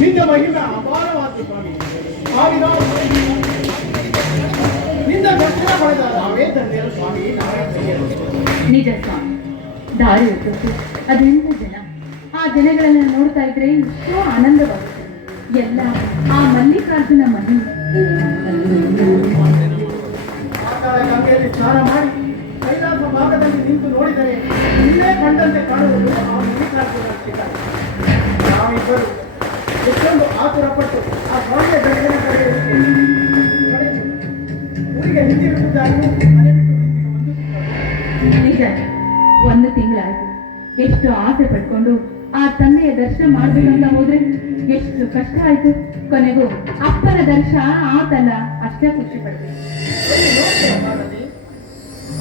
ನಿನ್ನ ಮಹಿಮೆ ಅಪಾರವಾದ ಸ್ವಾಮಿ. ನಿನ್ನ ದರ್ಶನ ಪಡೆದ ನಾವೇ ಧನ್ಯರು ಸ್ವಾಮಿ. ನಿಜ ಸ್ವಾಮಿ, ದಾರಿ ಉದ್ದಕ್ಕೂ ಅದೆಲ್ಲ ಜನ. ಆ ಜನಗಳನ್ನ ನೋಡ್ತಾ ಇದ್ರೆ ಎಷ್ಟೋ ಆನಂದವಾಗುತ್ತೆ. ಎಲ್ಲ ಆ ಮಲ್ಲಿಕಾರ್ಜುನ ಮಹಿಮೆ. ಗಂಗೆಯಲ್ಲಿ ಸ್ನಾನ ಮಾಡಿ ಕೈಲಾಸ ಭಾಗದಲ್ಲಿ ನಿಂತು ನೋಡಿದರೆ ಇಲ್ಲೇ ಕಂಡಂತೆ ಕಾಣುವುದು ಆ ಮಲ್ಲಿಕಾರ್ಜುನ ಶಿಖರ. ನಾವಿಬ್ಬರು ಎಷ್ಟೊಂದು ಆತುರಪಟ್ಟು ಆ ಸ್ವಾಮಿಯ ದರ್ಶನ ಪಡೆಯುವುದಕ್ಕೆ ಊರಿಗೆ ಹಿಂದಿರುವುದಾಗಿ ಮನೆ ಬಿಟ್ಟು ನಿಜ, ಒಂದು ತಿಂಗಳಾಯ್ತು. ಎಷ್ಟು ಆಸೆ ಪಡ್ಕೊಂಡು ಆ ತಂದೆಯ ದರ್ಶನ ಮಾಡ್ಬೇಕಂತ ಹೋದ್ರೆ ಎಷ್ಟು ಕಷ್ಟ ಆಯ್ತು. ಕೊನೆಗೂ ಅಪ್ಪನ ದರ್ಶನ ಆತಲ್ಲ, ಅಷ್ಟೇ ಖುಷಿ ಪಡ್ಬೇಕು.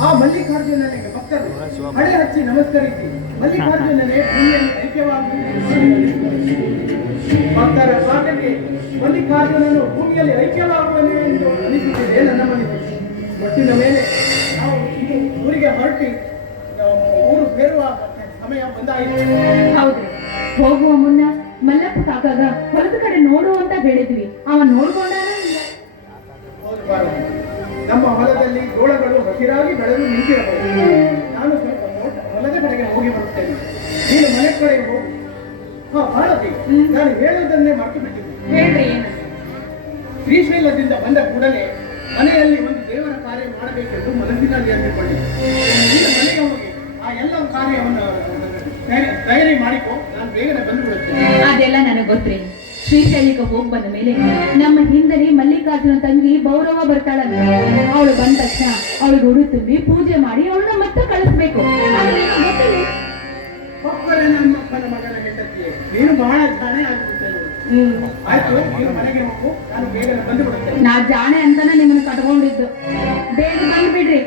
ಆ ಮಲ್ಲಿಕಾರ್ಜುನನಿಗೆ ಭಕ್ತರು ಹಣೆ ಹಚ್ಚಿ ನಮಸ್ಕರಿಸಿ ಮಲ್ಲಿಕಾರ್ಜುನನೇ ಭೂಮಿಯಲ್ಲಿ ಐಕ್ಯವಾಗಿ ಭಕ್ತರ ಪ್ರಾರ್ಥನೆಗೆ ಮಲ್ಲಿಕಾರ್ಜುನನು ಭೂಮಿಯಲ್ಲಿ ಐಕ್ಯವಾಗುವನು ಎಂದು ಅನಿಸುತ್ತಿದೆ ನನ್ನ ಮನಸ್ಸು. ಒಟ್ಟಿನ ಮೇಲೆ ನಾವು ಊರಿಗೆ ಹೊರಟಿ ಊರು ಸೇರುವ ಸಮಯ ಬಂದಾಯಿತು. ಹೌದ್ರಿ, ಹೋಗುವ ಮುನ್ನ ಮಲ್ಲಪ್ಪ ಕಾಕಾಗ ಹೊಲದ ಕಡೆ ನೋಡು ಅಂತ ಹೇಳಿದ್ವಿ. ಅವ ನೋಡ್ಕೊಂಡಾನ ಇಲ್ಲ. ನಮ್ಮ ಹೊಲದಲ್ಲಿ ಜೋಳಗಳು ಹಸಿರಾಗಿ ಬೆಳೆದು ನಿಂತಿರಬಹುದು. ನಾನು ಸ್ವಲ್ಪ ಹೊಲದ ಕಡೆಗೆ ಹೋಗಿ ಬರುತ್ತೇನೆ, ನೀನು ಮನೆ ಕಡೆ ಹೋಗು. ಭಾರತಿ, ನಾನು ಹೇಳುವುದನ್ನೇ ಮರೆತು ಬಿಟ್ಟಿದ್ದೆ. ಹೇಳ್ರಿ ಏನು? ಶ್ರೀಶೈಲದಿಂದ ಬಂದ ಕೂಡಲೇ ಮನೆಯಲ್ಲಿ ಒಂದು ದೇವರ ಕಾರ್ಯ ಮಾಡಬೇಕೆಂದು ಮನಸ್ಸಿನಲ್ಲಿ ಅಂದುಕೊಂಡಿದ್ದೆ. ನೀನು ಮನೆಗೆ ಹೋಗಿ ಆ ಎಲ್ಲ ಕಾರ್ಯವನ್ನು ತಯಾರಿ ಮಾಡಿಕೊ, ನಾನು ಬೇಗನೆ ಬಂದುಬಿಡುತ್ತೇನೆ. ಅದೆಲ್ಲ ನನಗೆ ಗೊತ್ತ್ರಿ. ಶ್ರೀಶೈಲಿಗೆ ಹೋಗಿ ಬಂದ ಮೇಲೆ ನಮ್ಮ ಹಿಂದನೆ ಮಲ್ಲಿಕಾರ್ಜುನ ತಂಗಿ ಗೌರವ ಬರ್ತಾಳಂತ. ಅವಳು ಬಂದ ತಕ್ಷಣ ಅವಳಿಗೆ ಉಡು ತುಂಬಿ ಪೂಜೆ ಮಾಡಿ ಅವಳನ್ನ ಮತ್ತೆ ಕಳಿಸ್ಬೇಕು. ಮಕ್ಕಳೇ ನನ್ನ ಅಪ್ಪನ ಮಗನ ಹೆಂಡತಿಯೇ, ನೀನು ಬಹಳ ಜಾಣೆ ಆಗಿಬಿಟ್ಟೆ. ಆಯ್ತು, ನೀನು ಮನೆಗೆ ಹೋಗು, ನಾನು ಬೇಗನೆ ಬಂದು ಬಿಡುತ್ತೇನೆ. ನಾ ಜಾಣೆ ಅಂತಾನೆ ನಿಮ್ಮನ್ನ ಕಟ್ಕೊಂಡಿದ್ದು. ಬೇಗ ಬಂದು ಬಿಡ್ರಿ.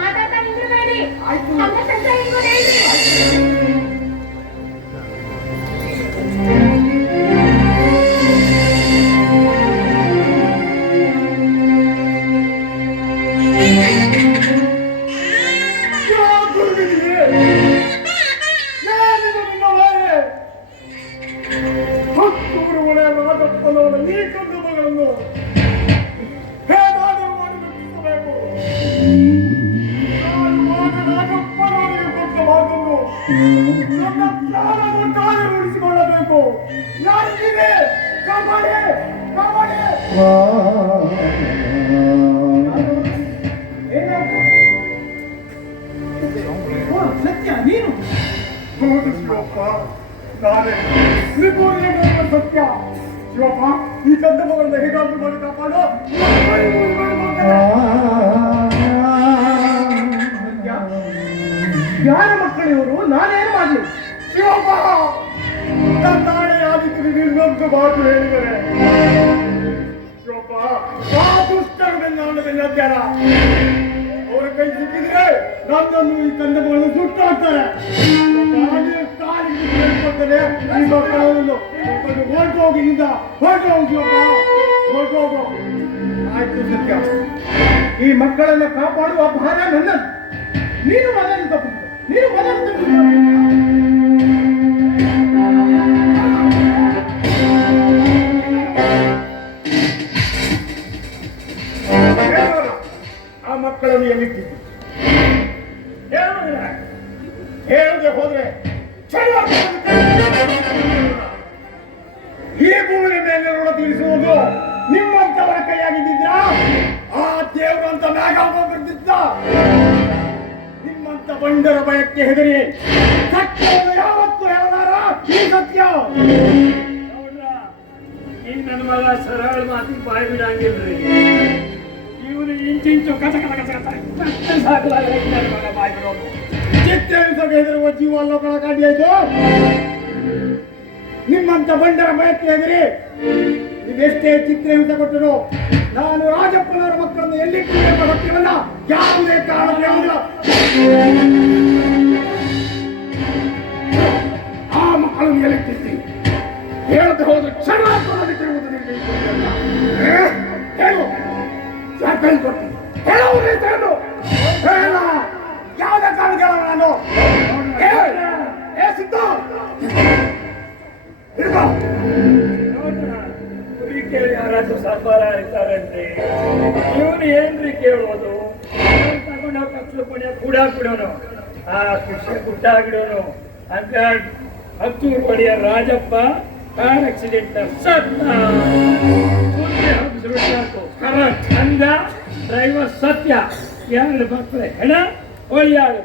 ಮಾತಾಡ್ತಾ ನಿಂದ್ರಬೇಡಿ. ಉಳಿಸಿಕೊಳ್ಳಬೇಕು. ಯಾರಿದ್ದೀರಿ? ಕಾಪಾಡಿ, ಕಾಪಾಡಿ. ಸತ್ಯ ನೀನು? ಹೌದು ಶಿವಪ್ಪ, ನಾನೇ ಸತ್ಯ. ಶಿವಪ್ಪ, ಈ ಕಂದ ಮಗಳನ್ನ ಹೇಗಾದ್ರೂ ಮಾಡಿ ಕಾಪಾಡು. ಯಾರ ಮಕ್ಕಳು ಇವರು? ನಾನೇನು ಮಾಡಲಿ? ಶಿವಪ್ಪ, ನಾಳೆ ಆದಿತ್ಯ ಇನ್ನೊಂದು ಮಾತು ಹೇಳಿದರೆ ಶಿವಪ್ಪ, ಆ ದುಷ್ಟರನ್ನ ಅತ್ಯಾರ ಅವರ ಕೈ ಸಿಕ್ಕಿದ್ರೆ ನನ್ನನ್ನು ಈ ಕಂದ ಮಗಳನ್ನು ಸುಟ್ಟು ಹಾಕ್ತಾರೆ. ಈ ಮಕ್ಕಳನ್ನು ಹೊರಟು ಹೋಗಿ ನಿಂದ ಹೊರಟು ಹೋಗಿ ಶಿವಪ್ಪ, ಹೊರಟು ಹೋಗು. ಆಯ್ತು ಸತ್ಯ, ಈ ಮಕ್ಕಳನ್ನ ಕಾಪಾಡುವ ಭಾರ ನನ್ನದು. ನೀನು ಮನನ್ನು ತಪ್ಪಿಸು, ನೀನು ಮನನ್ನು ತಪ್ಪಿಸು. ಆ ಮಕ್ಕಳನ್ನು ಎಲ್ಲಿಟ್ಟಿದ್ದು ಹೇಳದೆ ಹೋದ್ರೆ ಈ ಭೂಮಿ ಮೇಲೆ ಋಣ ತೀರಿಸುವುದು ನಿಮ್ಮಂತವರ ಕೈಯಾಗಿದ್ದಿದ್ರ? ಆ ದೇವರು ಅಂತ ಮ್ಯಾಗ ಬರ್ತಿದ್ದ? ನಿಮ್ಮಂತ ಬಂಡರ ಭಯಕ್ಕೆ ಹೆದರಿ ಸತ್ಯವನ್ನು ಯಾವತ್ತು ಹೇಳಲಾರ ಈ ಸತ್ಯ. ಈ ನನ್ನ ಮಗ ಸರಳ ಮಾತಿಗೆ ಬಾಯಿ ಬಿಡಂಗಿಲ್ರಿ. ಇವನು ಇಂಚಿಂಚು ಕಚ ಕಚ ಕಚ ಕಚ ಸಾಕಲಾಗ ನನ್ನ ಮಗ ಬಾಯಿ ಬಿಡೋದು. ಚಿತ್ತ ಹೆದರುವ ಜೀವ ಲೋಕಳ ಕಾಡಿ ಆಯ್ತು. ನಿಮ್ಮಂತ ಬಂಡರ ಭಯಕ್ಕೆ ಹೆದರಿ ನೀವೆಷ್ಟೇ ಚಿತ್ರಹಿಂಸೆ ಕೊಟ್ಟರು ನಾನು ರಾಜಪ್ಪನವರ ಮಕ್ಕಳನ್ನು ಎಲ್ಲಿ ಎಂಬ ಸತ್ಯವನ್ನ ಯಾವುದೇ ಕಾರಣಕ್ಕೆ ಆ ಮಕ್ಕಳನ್ನು ಎಲ್ಲಿಟ್ಟಿದ್ದಿ? ಹೇಳದೆ ಹೋದ ನಾನು ಸಿದ್ಧ ಹಿಡ್ಕೊ. ಕುರಿ ಕೇಳಿ ಯಾರಾದ್ರೂ ಸಂಬಾರ ಇರ್ತಾರಂತೆ. ಇವನು ಏನ್ರಿ ಕೇಳೋದು? ತಗೊಂಡ ಕತ್ಲು ಪುಣ್ಯ ಕೂಡ ಬಿಡೋನು, ಆ ಕೃಷ್ಣ ಗುಡ್ಡ ಬಿಡೋನು ಅಂತ. ಹತ್ತೂರು ಬಡಿಯ ರಾಜಪ್ಪ ಕಾರ್ ಆಕ್ಸಿಡೆಂಟ್ ಸತ್ತ. ಅಂದ ಡ್ರೈವರ್ ಸತ್ಯ. ಯಾರು ಮಕ್ಕಳೇ ಹೆಣ ಒಳ್ಳೆಯಾಳು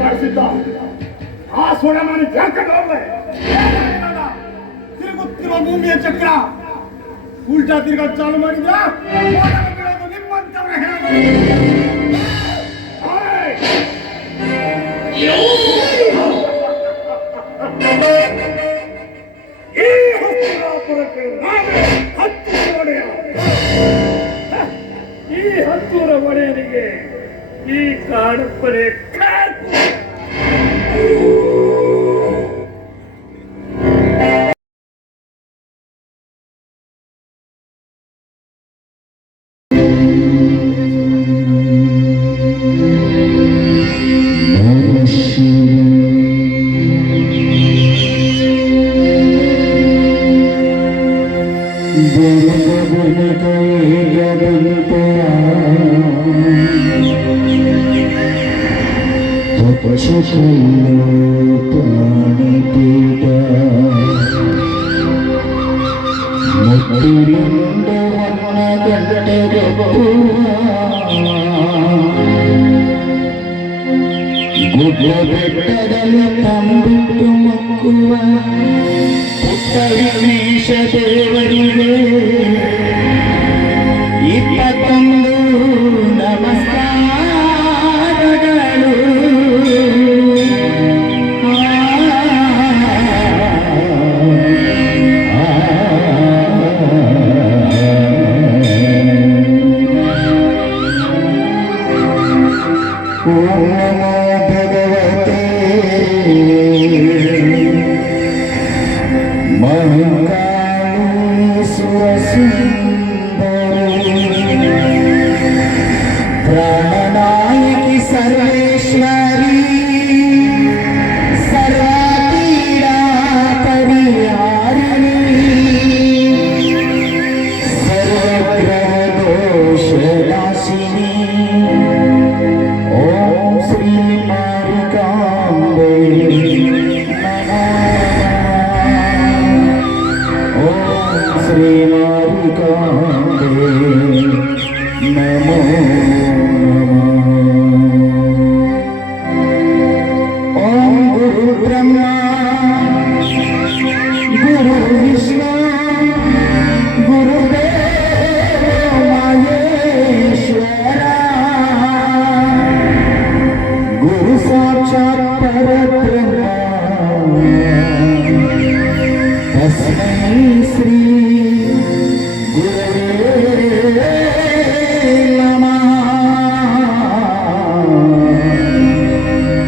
ಮಾಡಿಸಿದ್ದ ಆ ಸೋಡ ಮಾಡಿ ಕೇಳ್ಕೊಂಡು ಹೋಗ್ಲೆ. ತಿರುಗುತ್ತಿರುವ ಭೂಮಿಯ ಚಕ್ರ ಉಲ್ಟಾ ತಿರ್ಗಾ ಚಾಲು ಮಾಡಿದ್ರ ನಿಮ್ಮಂತವರ ಈ ಹಸ್ತುರಾಪುರಕ್ಕೆ ನಾವೇ ಹತ್ತೂರ ಒಡೆಯ. ಈ ಹತ್ತೂರ ಒಡೆಯನಿಗೆ ಈ ಕಾಡಪ್ಪನೆ ಬೆಟ್ಟದಲ್ಲಿ ತಂಬಿಟ್ಟು ಮಕ್ಕುವ ಪುಟ್ಟವೀಶ ದೇವರಿಗೆ 21 ನಮಸ್ಕಾರಗಳು. प्राणनायकी सर्वेश्वरी सर्वपीडा परिहारिणी सर्वग्रह दोषनाशिनी ओम श्री मारिकाम्बे नमः। ओम श्री मारिकाम्बे नमो ब्रह्मा गुरु विष्णु गुरुदेव महेश्वरा गुरु साक्षात् परब्रह्म तस्मै श्री गुरवे नमः।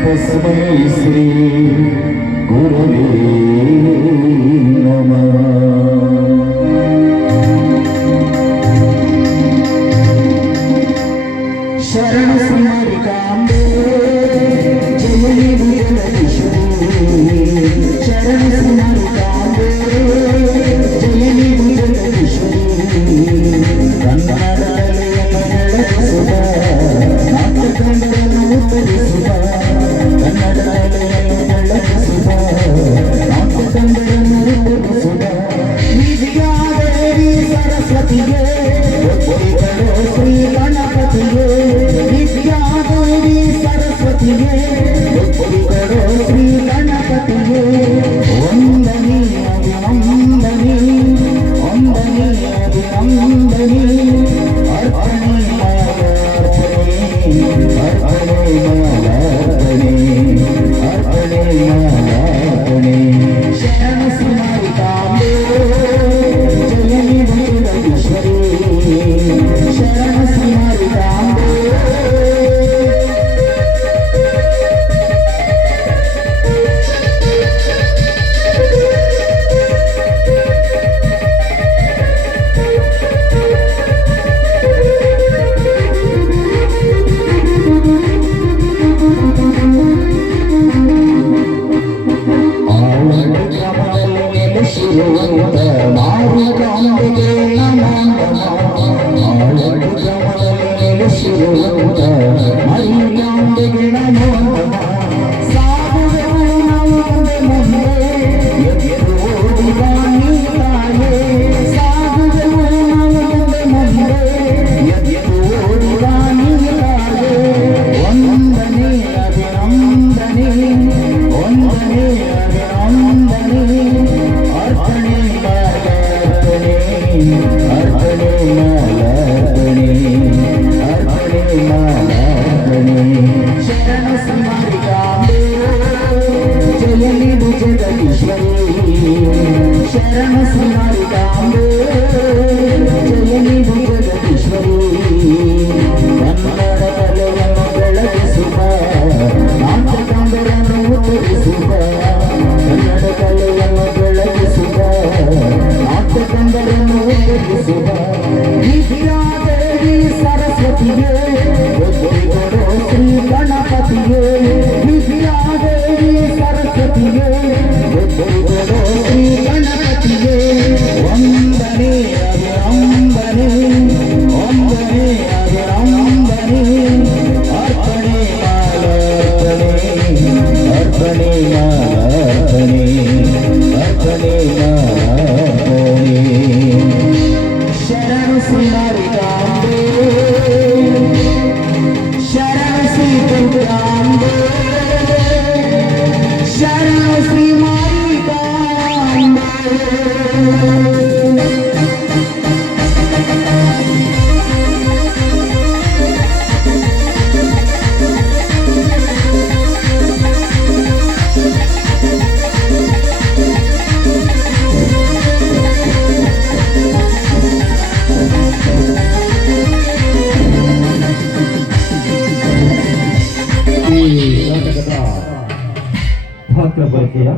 तस्मै श्री गुरवे नमः। शरण स्मरिकाम्बे जयी जगदीश्वरी शरण स्मरिकाम्बे जयी जगदीश्वरी कन्नडದಲ್ಲಿ ಬೆಳಗಿಸುವ ನಾಟ್ಯಗಳನ್ನು ಉತ್ತರಿಸುವ ಕನ್ನಡದಲ್ಲಿ ಬೆಳಗಿಸುವ ನಾಟ್ಯಗಳನ್ನು ಉತ್ತರಿಸುವ ವಿದ್ಯಾದೇವಿ ಸರಸ್ವತಿಗೆ ಒಪ್ಪಿಕೊಳ್ಳೋ ಶ್ರೀ ಗಣಪತಿಗೆ ವಿದ್ಯಾದೇವಿ ಸರಸ್ವತಿಗೆ ಒಪ್ಪಿಕೊಳ್ಳೋ ಶ್ರೀ ಗಣಪತಿಗೆ ವಂದನಿ ಅಭಿನಂದನಿ ವಂದನಿ ಅಭಿನಂದನಿ ಅರ್ಪಣೆ ಮಾಲಾರ್ಪಣೆ ಅರ್ಪಣೆ ಮಾಲಾರ್ಪಣೆ ಅರ್ಪಣೆ ಮಾಲಾರ್ಪಣೆ ಶರಣ ಸ್ಮರಿಕಾಂಬೆ ಜಯನಿ ಜಗದೀಶ್ವರಿ ಶರಣ ಸ್ಮರಿಕಾಂಬೆ ಆಳದ ಗ್ರಾಮದಲ್ಲಿ ನೆಲೆಸಿರುವಂತ ಮರಿಯಾಂಬೆಗೆ ನಮೋ ನಮಃ. ಸಾಗುವೆವು ನಾವು ಮುಂದೆ ಎದ್ದು ಓಡಿದ ನೀ ತಾಯೇ. ಸಾಗುವೆವು ನಾವು ಮುಂದೆ ಎದ್ದು ಓಡಿದ ನೀ ತಾಯೇ. ವಂದನೆ ಅಭಿನಂದನೆ ವಂದನೆ ಅಭಿನಂದನೆ ಅರ್ಪಣೆ ಮಾಲಾರ್ಪಣೆ ಅರ್ಪಣೆ ಮಾಲಾರ್ಪಣೆ ಅರ್ಪಣೆ ಮಾಲಾರ್ಪಣೆ. ಶರಣ ಸಮರಿಗಾಂಬೆ ಜಯಲಿದು ಜಗದೀಶ್ವರಿ. ಶರಣ ಸಮರಿಗಾಂಬೆ ಜಯಲಿದು ಜಗದೀಶ್ವರಿ. ಕನ್ನಡ ಕಲೆಯನ್ನು ಬೆಳಗಿಸುವ ನಾಟ್ಯಕಂಬರನ್ನು ಉತ್ತರಿಸುವ. ಕನ್ನಡ ಕಲೆಯನ್ನು ಬೆಳಗಿಸುವ ನಾಟ್ಯಕಂಬರನ್ನು ಉತ್ತರಿಸುವ. ವಿದ್ಯಾದೇವಿ ಸರಸ್ವತಿಗೆ ಒಪ್ಪಿಕೊಡೋ ಶ್ರೀ ಗಣಪತಿಗೆ. ವಿದ್ಯಾದೇವಿ ಸರಸ್ವತಿಗೆ ಒಪ್ಪಿಕೊಡೋ ಶ್ರೀ ಗಣಪತಿಗೆ. ವಂದನೆ ಅಭಿನಂದನೆ ವಂದನೆ ಅಭಿನಂದನೆ ಅರ್ಪಣೆ ಮಾಲಾರ್ಪಣೆ ಅರ್ಪಣೆ ಮಾಲಾರ್ಪಣೆ ಅರ್ಪಣೆ ಮಾಲಾರ್ಪಣೆ. ಶರಣ ಶ್ರೀ ಮಾರಿಕಾಂಬೆ ಶರಣ ಶ್ರೀ ದುರ್ಗಾಂಬೆ ಶರಣ ಶ್ರೀ ಮಾರಿಕಾಂಬೆ. ಈ ನಾಟಕದ ಪಾತ್ರ ಪರಿಚಯ